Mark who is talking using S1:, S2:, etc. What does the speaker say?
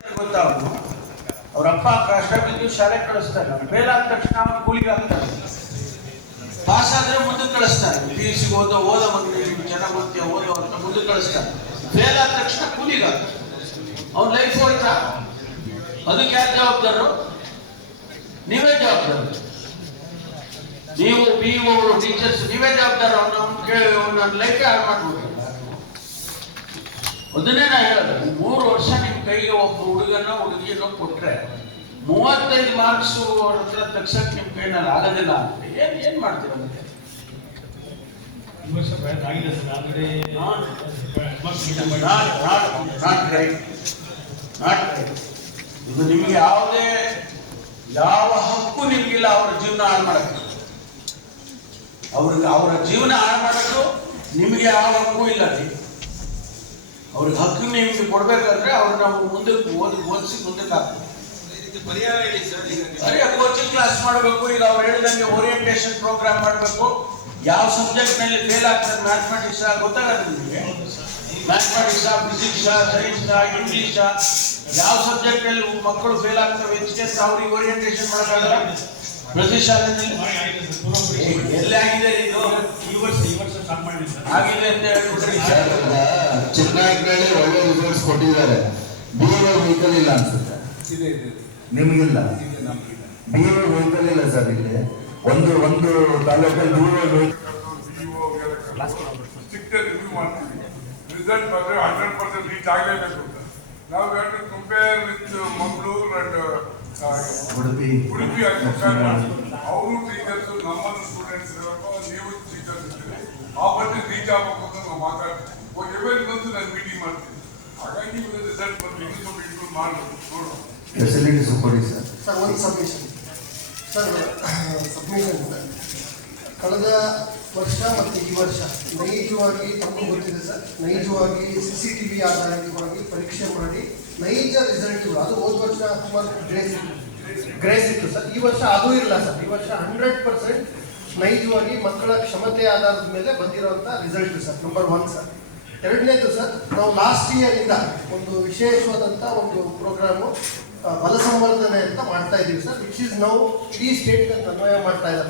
S1: ಗೊತ್ತಾ ಅವನು ಅವ್ರ ಅಪ್ಪ ಕಷ್ಟ ಬಿದ್ದು ಶಾಲೆ ಕಳಿಸ್ತಾರೆ. ಮೇಲಾದ ತಕ್ಷಣ ಅವನು ಕೂಲಿಗೆ ಹಾಕ್ತಾರೆ. ಪಾಸ್ ಆದ್ರೆ ಮುಂದಕ್ಕೆ ಕಳಿಸ್ತಾರೆ. ಪಿ ಯು ಸಿ ಓದೋ ಓದೋ ಮಗನಿಗೆ ನೀನು ಚೆನ್ನಾಗಿ ಓದ್ತೀಯ ಓದೋ ಅಂತ ಮುಂದಕ್ಕೆ ಕಳಿಸ್ತಾರೆ. ಫೇಲ್ ಆದ ತಕ್ಷಣ ಕೂಲಿಗೆ ಹಾಕ್ತಾರೆ. ಅವ್ನ ಲೈಫ್ ಹೋಯ್ತಾ ಅದಕ್ಕೆ ಯಾರು ಜವಾಬ್ದಾರರು? ನೀವೇ ಜವಾಬ್ದಾರ ನೀವು ಪಿ ಅವರು ಟೀಚರ್ಸ್ ನೀವೇ ಜವಾಬ್ದಾರ ಅವನ ಕೇಳಿ ಅವನ ಲೈಫ್ ಹಾಳು ಮಾಡ್ಬಿಟ್ರು ಅದನ್ನೇ ನಾ ಹೇಳೋದು. ಮೂರು ವರ್ಷ ಕೈಗೆ ಒಬ್ಬ ಹುಡುಗನ ಹುಡುಗಿಯನ್ನು ಕೊಟ್ರೆ ಮೂವತ್ತೈದು ಮಾರ್ಕ್ಸ್ ಅವ್ರ ಹತ್ರ ತಕ್ಷಣ ನಿಮ್ಮ ಕೈನಲ್ಲಿ ಆಗೋದಿಲ್ಲ ಅಂತ. ಏನ್ ಏನ್ ಮಾಡ್ತೀರ ಮತ್ತೆ? ಇದು ನಿಮ್ಗೆ ಯಾವುದೇ ಯಾವ ಹಕ್ಕು ನಿಮ್ಗಿಲ್ಲ ಅವ್ರ ಜೀವನ ಹಾಳು ಮಾಡಕ್ಕೆ. ಅವ್ರಿಗೆ ಅವರ ಜೀವನ ಹಾಳು ಮಾಡೋದು ನಿಮ್ಗೆ ಯಾವ ಹಕ್ಕು ಇಲ್ಲ ಅವ್ರಿಗೆ ಹಕ್ಕು ನಿಮಗೆ ಕೊಡ್ಬೇಕಂದ್ರೆ ಅವ್ರು ನಾವು ಮುಂದಕ್ಕೆ ಓದಿ ಓದಿಸಿ ಮುಂದಕ್ಕೆ ಹಾಕ್ಬೇಕು.
S2: ಪರಿಹಾರ ಹೇಳಿ ಸರ್
S1: ಸರಿ ಕೋಚಿಂಗ್ ಕ್ಲಾಸ್ ಮಾಡಬೇಕು ಈಗ ಅವ್ರು ಹೇಳಿದಂಗೆ ಓರಿಯಂಟೇಷನ್ ಪ್ರೋಗ್ರಾಮ್ ಮಾಡಬೇಕು. ಯಾವ ಸಬ್ಜೆಕ್ಟ್ನಲ್ಲಿ ಫೇಲ್ ಆಗ್ತದೆ ಮ್ಯಾಥಮೆಟಿಕ್ಸ್ ಗೊತ್ತಾಗುತ್ತೆ ನಿಮಗೆ? ಮ್ಯಾಥಮೆಟಿಕ್ಸ್ ಫಿಸಿಕ್ಸ್ ಸೈನ್ಸ್ ಇಂಗ್ಲಿಷ್ ಯಾವ ಸಬ್ಜೆಕ್ಟ್ನಲ್ಲಿ ಮಕ್ಕಳು ಫೇಲ್ ಆಗ್ತವೆ ಎಚ್ ಅವ್ರಿಗೆ ಓರಿಯಂಟೇಷನ್ ಮಾಡೋಕ್ಕಾಗಲ್ಲ? ಪ್ರತಿ ಶಾಲೆಯಲ್ಲಿ? ಎಲ್ಲಿ ಆಗಿದೆ ಇದು?
S3: ಈ ವರ್ಷ ಈ ವರ್ಷ
S1: ಆಗಿದೆ ಅಂತ ಹೇಳ್ಬಿಟ್ರಿ.
S4: ಚಿಕ್ಕನಾಯಕನಹಳ್ಳಿ ಒಳ್ಳೆ ರಿಸಲ್ಟ್ಸ್ ಕೊಟ್ಟಿದ್ದಾರೆ. ಬಿ ಎ ವೆಹಿಕಲ್ ಇಲ್ಲ ಅನ್ಸುತ್ತೆ. ನಿಮಗಿಲ್ಲ? ಬಿ ವೆಹಿಕಲ್ ಇಲ್ಲ ಸರ್ ಇಲ್ಲಿ. ಒಂದು ಒಂದು ತಾಲೂಕಲ್ಲಿ ಬಿ
S5: ರಿಸಲ್ಟ್ ಬಂದ್ರೆ ಹಂಡ್ರೆಡ್ ಪರ್ಸೆಂಟ್ ರೀಚ್ ಆಗಲೇಬೇಕು ನಾವು compare with Mangaluru and
S4: Udupi
S5: Udupi ಅವರು ಟೀಚರ್ಸ್ ನಮ್ಮನ್ನು ಸ್ಟೂಡೆಂಟ್ಸ್ ನೀವು ಟೀಚರ್ಸ್ ಇದ್ದೀರಿ. ಆ ಬಗ್ಗೆ ರೀಚ್ ಆಗಬೇಕು ಅಂತ ನಾವು ಮಾತಾಡ್ತೀವಿ. ಬಂದು ನಾನು ಮೀಟಿಂಗ್ ಮಾಡ್ತೀನಿ ಹಾಗಾಗಿ ರಿಸಲ್ಟ್ ಸ್ವಲ್ಪ ಇಂಪ್ರೂವ್ ಮಾಡಬೇಕು ನೋಡೋಣ
S4: ಫೆಸಿಲಿಟೀಸ್ ಕೊಡಿ ಸರ್
S6: ಸರ್ ಒಂದು ಸಬ್ಮಿಷನ್ ಸರ್ ಸಬ್ಮಿಷನ್ ಕಳೆದ ವರ್ಷ ಮತ್ತು ಈ ವರ್ಷ ನೈಜವಾಗಿ ತಪ್ಪು ಗೊತ್ತಿದೆ ಸರ್. ನೈಜವಾಗಿ ಸಿ ಸಿ ಟಿ ವಿ ಆಧಾರಿತವಾಗಿ ಪರೀಕ್ಷೆ ಮಾಡಿ ನೈಜ ರಿಸಲ್ಟ್ಗಳು ಅದು ಹೋದ ವರ್ಷ ಸುಮಾರು ಗ್ರೇಸ್ ಗ್ರೇಸ್ ಇತ್ತು ಸರ್. ಈ ವರ್ಷ ಅದು ಇಲ್ಲ ಸರ್. ಈ ವರ್ಷ ಹಂಡ್ರೆಡ್ ಪರ್ಸೆಂಟ್ ನೈಜವಾಗಿ ಮಕ್ಕಳ ಕ್ಷಮತೆ ಆಧಾರದ ಮೇಲೆ ಬಂದಿರುವಂಥ result sir number one sir. ಎರಡನೇದು ಸರ್ ನಾವು ಲಾಸ್ಟ್ ಇಯರ್ ಇಂದ ಒಂದು ವಿಶೇಷವಾದಂಥ ಒಂದು ಪ್ರೋಗ್ರಾಮು ಬಲ ಸಂವರ್ಧನೆ ಅಂತ ಮಾಡ್ತಾ ಇದೀವಿ ಸರ್ ವಿಚ್ ಇಸ್ ನಾವು ಇಡೀ ಸ್ಟೇಟ್ಗೆ ಅನ್ವಯ ಮಾಡ್ತಾ ಇದ್ದಾರೆ